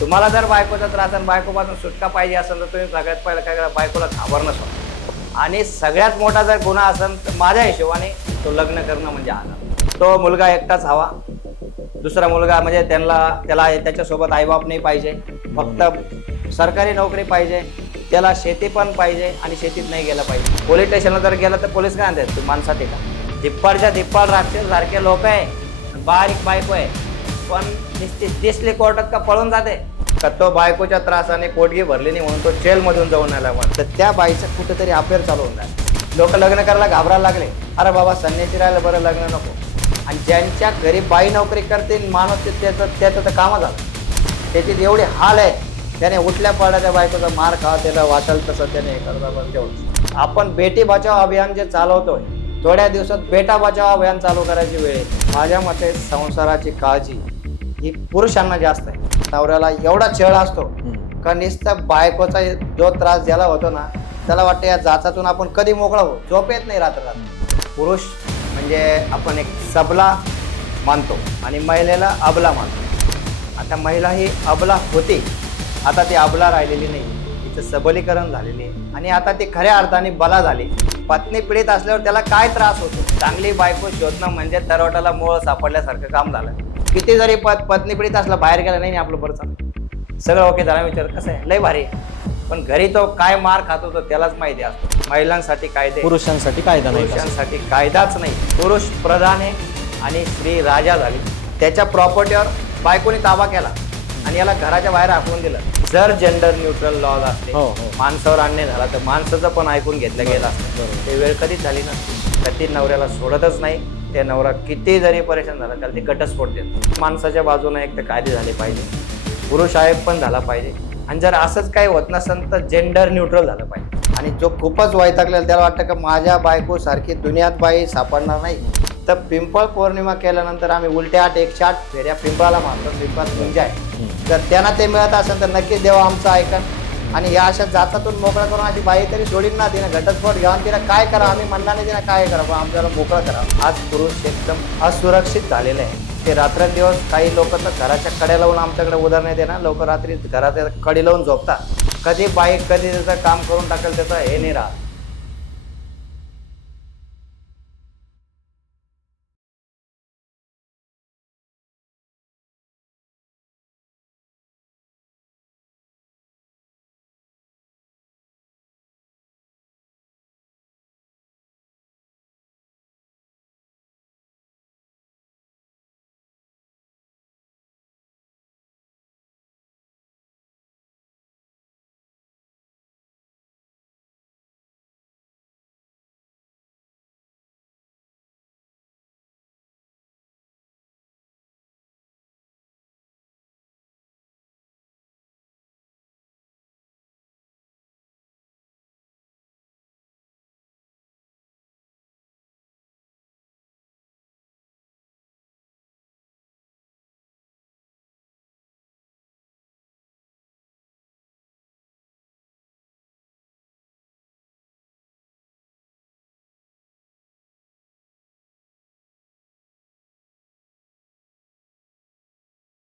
तुम्हाला जर बायकोचा त्रास आणि बायकोपासून सुटका पाहिजे असेल तर तुम्ही सगळ्यात पहिलं काय करा, बायकोला घाबरणं सोडा. आणि सगळ्यात मोठा जर गुन्हा असेल तर माझ्या हिशोबाने तो लग्न करणं म्हणजे आला. तो मुलगा एकटाच हवा, दुसरा मुलगा म्हणजे त्याला त्याच्यासोबत आईबाप नाही पाहिजे, फक्त सरकारी नोकरी पाहिजे, त्याला शेती पण पाहिजे आणि शेतीत नाही गेलं पाहिजे. पोलीस स्टेशनला जर गेलं तर पोलीस काय म्हणतात, तू माणसात का? धिप्पाडच्या धिप्पाड राक्षस सारखे लोक आहे, बारीक बायको आहे, पण दिसली कोर्टात का पळून जाते का? तो बायकोच्या त्रासाने पोटगी भरली नाही म्हणून तो जेलमधून जाऊन आला. तर त्या बाईचं कुठेतरी अफेअर चालू होऊन जाईल. लोक लग्न करायला घाबरायला लागले, अरे बाबा संन्यासी राहायला बरं, लग्न नको. आणि ज्यांच्या घरी बाई नोकरी करते माणूस त्याचं तर कामं झालं. त्याची एवढी हाल आहे, त्याने उठल्या पडल्या बायकोचा मार खावा, त्याला वाटेल तसं त्याने हे करता. तेवढं आपण बेटी बचाव अभियान जे चालवतोय, थोड्या दिवसात बेटा बचाव अभियान चालू करायची वेळ आहे. माझ्या मते संसाराची काळजी ही पुरुषांना जास्त आहे. नवऱ्याला एवढा छळ असतो का नुसतं बायकोचा जो त्रास ज्याला होतो ना, त्याला वाटतं या जाचातून आपण कधी मोकळा हो, झोप येत नाही रात्र. पुरुष म्हणजे आपण एक सबला मानतो आणि महिलेला अबला मानतो. आता महिला ही अबला होती, आता ती अबला राहिलेली नाही, तिचं सबलीकरण झालेली आहे आणि आता ती खऱ्या अर्थाने बला झाली. पत्नी पीडित असल्यावर त्याला काय त्रास होतो? चांगली बायको शोधणं म्हणजे दरवाटाला मोळ सापडल्यासारखं काम झालं. किती जरी पत्नी पीडित असला, बाहेर गेला नाही आपलं बरं चाललं, सगळं ओके झालं, विचार कसं आहे, लय भारी. पण घरी तो काय मार खात होतो त्यालाच माहिती असतो. महिलांसाठी कायदे, पुरुषांसाठी कायदा नाही. पुरुषांसाठी कायदाच नाही. पुरुष प्रधान आहे आणि स्त्री राजा झाली. त्याच्या प्रॉपर्टीवर बायकोने ताबा केला आणि याला घराच्या बाहेर हाकलून दिलं. जर जेंडर न्यूट्रल लॉज असते, माणसावर अन्याय झाला तर माणसाचं पण ऐकून घेतलं गेलं असतं. ते वेळ कधीच झाली नसती. तर ती नवऱ्याला सोडतच नाही. ते नवरा किती जरी परेशान झाला त्याला ते घटस्फोट देतो. माणसाच्या बाजूने एक तर कायदे झाले पाहिजे, पुरुष आयोग पण झाला पाहिजे. आणि जर असंच काही होत नसेल तर जेंडर न्यूट्रल झालं पाहिजे. आणि जो खूपच वैतागलेला त्याला वाटतं का माझ्या बायको सारखी दुनियात बाई सापडणार नाही, तर पिंपळ पौर्णिमा केल्यानंतर आम्ही उलट्या 108 फेऱ्या पिंपळाला मारतो. पिंपळ म्हणजे आहे, जर त्यांना ते मिळत असेल तर नक्कीच देवा आमचं ऐका. आणि या अशा जातातून मोकळा करून अशी बाई तरी सोडीन ना, तिनं घटस्फोट घेऊन तिला काय करा, आम्ही म्हणणार नाही तिला काय करा, पण आमच्याला मोकळं करा. आज पुरुष एकदम असुरक्षित झालेले आहे. ते रात्रंदिवस काही लोक तर घराच्या कड्या लावून आमच्याकडे उदाहरण येते ना, लोक रात्री घराच्या कडी लावून झोपतात. कधी बाई कधी त्याचं काम करून टाकेल त्याचं हे नाही राहत.